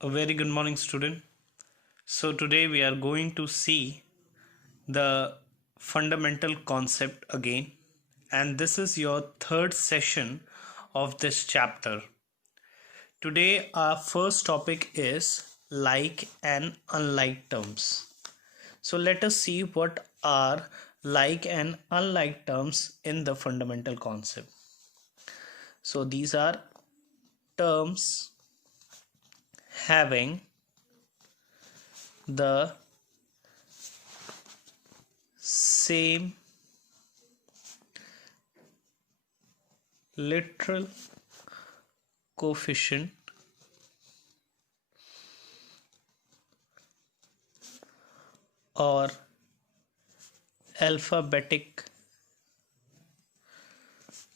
A very good morning, student. So today we are going to see the fundamental concept again, and this is your third session of this chapter. Today our first topic is like and unlike terms. So let us see what are like and unlike terms in the fundamental concept. So these are terms having the same literal coefficient or alphabetic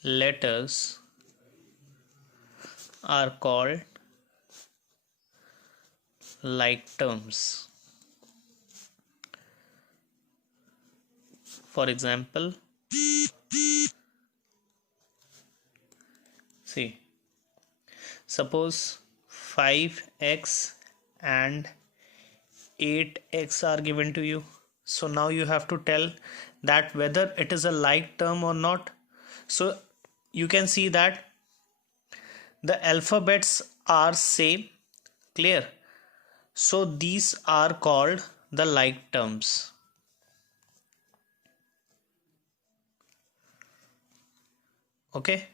letters are called like terms. For example, see, suppose 5x and 8x are given to you. So now you have to tell that whether it is a like term or not. So you can see that the alphabets are same, clear. So these are called the like terms. Okay.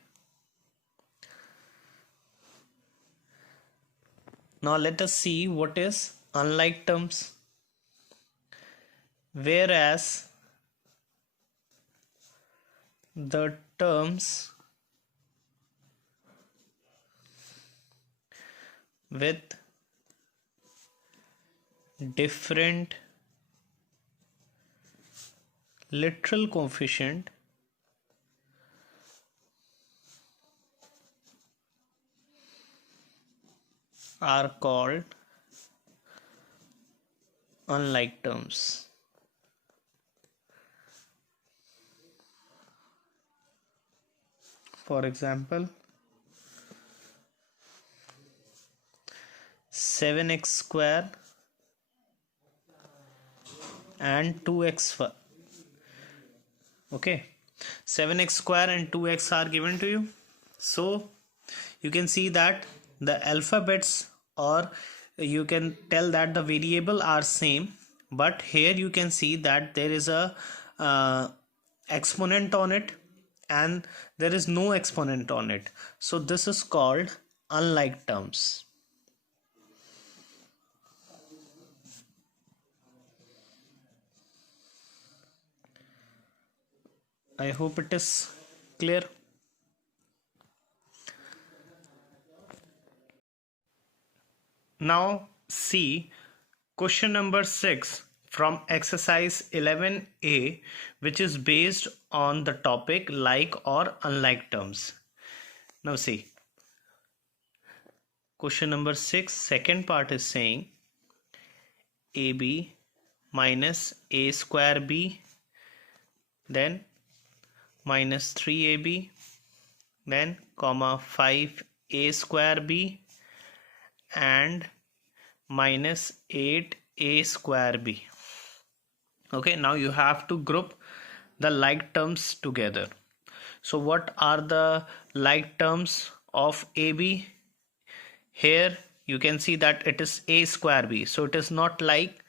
Now let us see what is unlike terms. Whereas the terms with different literal coefficient are called unlike terms. For example, 7x square and 2x. Okay, 7x square and 2x are given to you. So you can see that the alphabets, or you can tell that the variable are same, but here you can see that there is a exponent on it and there is no exponent on it. So this is called unlike terms. I hope it is clear. Now see question number 6 from exercise 11a, which is based on the topic like or unlike terms. Now see, question number 6, second part is saying ab minus a square b, then minus 3ab, then comma 5a square b, and minus 8a square b. Okay, now you have to group the like terms together. So what are the like terms of AB? Here you can see that it is a square b, so it is not like.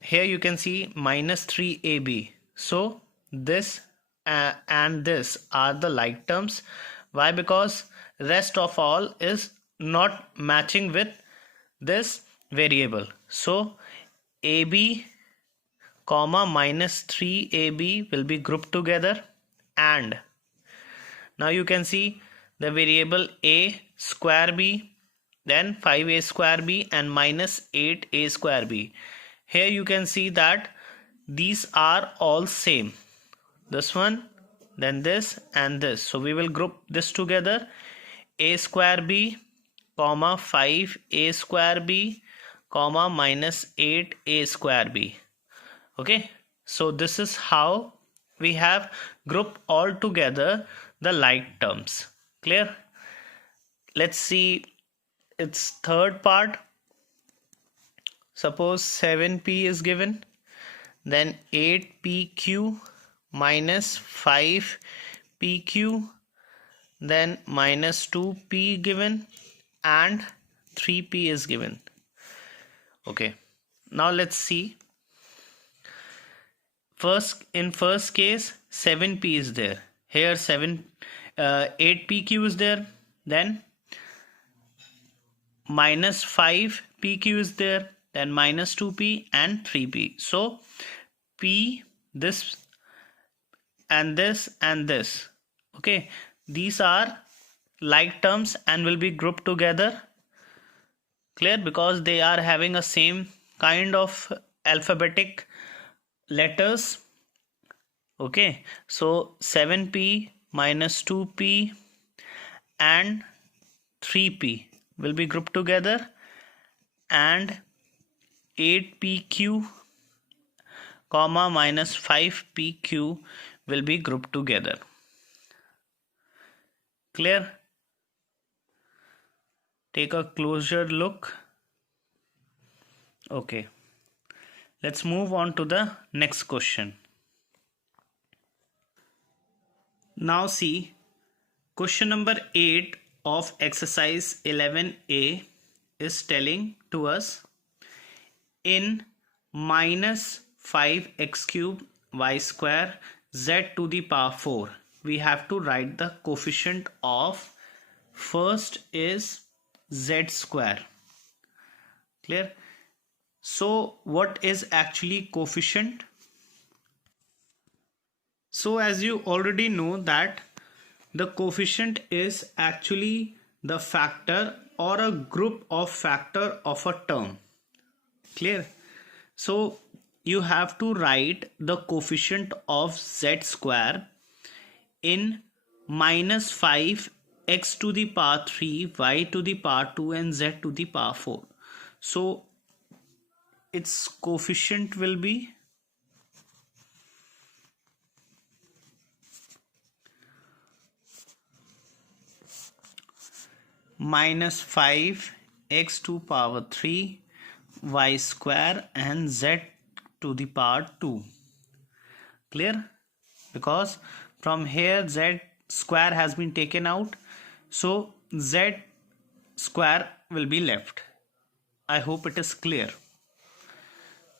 Here you can see minus 3ab, so this and this are the like terms. Why? Because rest of all is not matching with this variable. So ab comma minus 3ab will be grouped together, and now you can see the variable a square b, then 5a square b and minus 8a square b. Here you can see that these are all same, this one, then this and this. So we will group this together, a square b comma 5a square b comma minus 8a square b. Okay, so this is how we have grouped all together the like terms. Clear? Let's see its third part. suppose 7p is given, then 8pq minus 5pq, then minus 2p given, and 3p is given. Okay, now let's see. In first case 7p is there, here 8pq is there, then minus 5pq is there, then minus 2p and 3p. So p, this and this and this, okay, these are like terms and will be grouped together. Clear? Because they are having a same kind of alphabetic letters. Okay, so 7p minus 2p and 3p will be grouped together, and 8pq comma minus 5pq will be grouped together. Clear? Take a closer look. Okay, let's move on to the next question. Now see, question number 8 of exercise 11a is telling to us, in minus 5x cube y square z to the power 4, we have to write the coefficient of first is z square. Clear? So what is actually coefficient? So as you already know that the coefficient is actually the factor or a group of factor of a term. Clear? So you have to write the coefficient of z square in minus 5 x to the power 3, y to the power 2 and z to the power 4. So its coefficient will be minus 5 x to power 3 y square and z to the power 2. Clear? Because from here z square has been taken out, so z square will be left. I hope it is clear.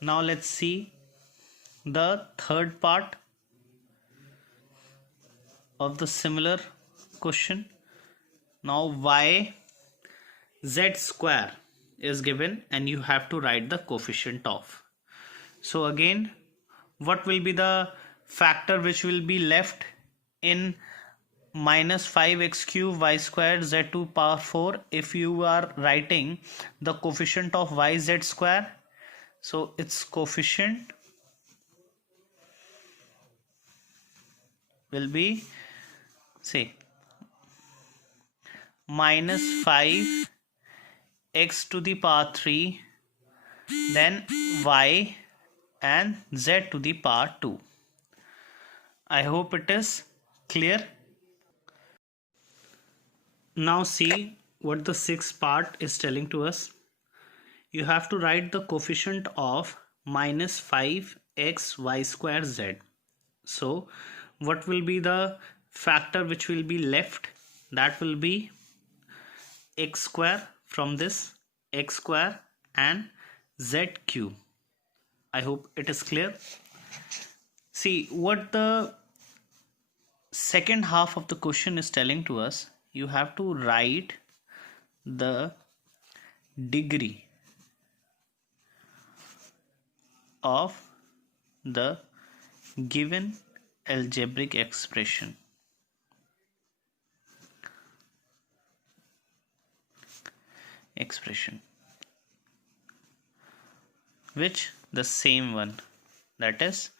Now let's see the third part of the similar question. Now y z square is given and you have to write the coefficient of. So again, what will be the factor which will be left in minus 5x cube y square z to power 4 if you are writing the coefficient of yz square? So its coefficient will be, say, minus 5 x to the power 3, then y and z to the power 2. I hope it is clear. Now see what the sixth part is telling to us. You have to write the coefficient of minus 5x y square z. So what will be the factor which will be left? That will be x square, from this x square and z cube. I hope it is clear. See what the second half of the question is telling to us. You have to write the degree of the given algebraic expression. Which the same one, that is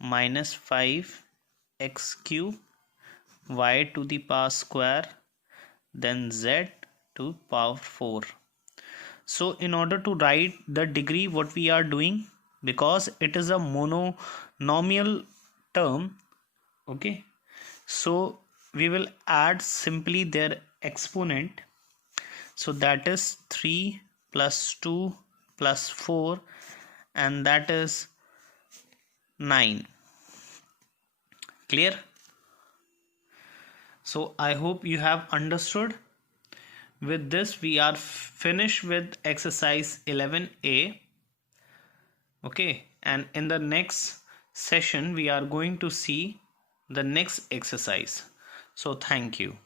minus 5x cube y to the power square then z to power 4. So in order to write the degree, what we are doing, because it is a monomial term, okay, so we will add simply their exponent. So that is 3 plus 2 plus 4, and that is 9. Clear? So I hope you have understood. With this we are finished with exercise 11a. Okay, and in the next session we are going to see the next exercise. So thank you.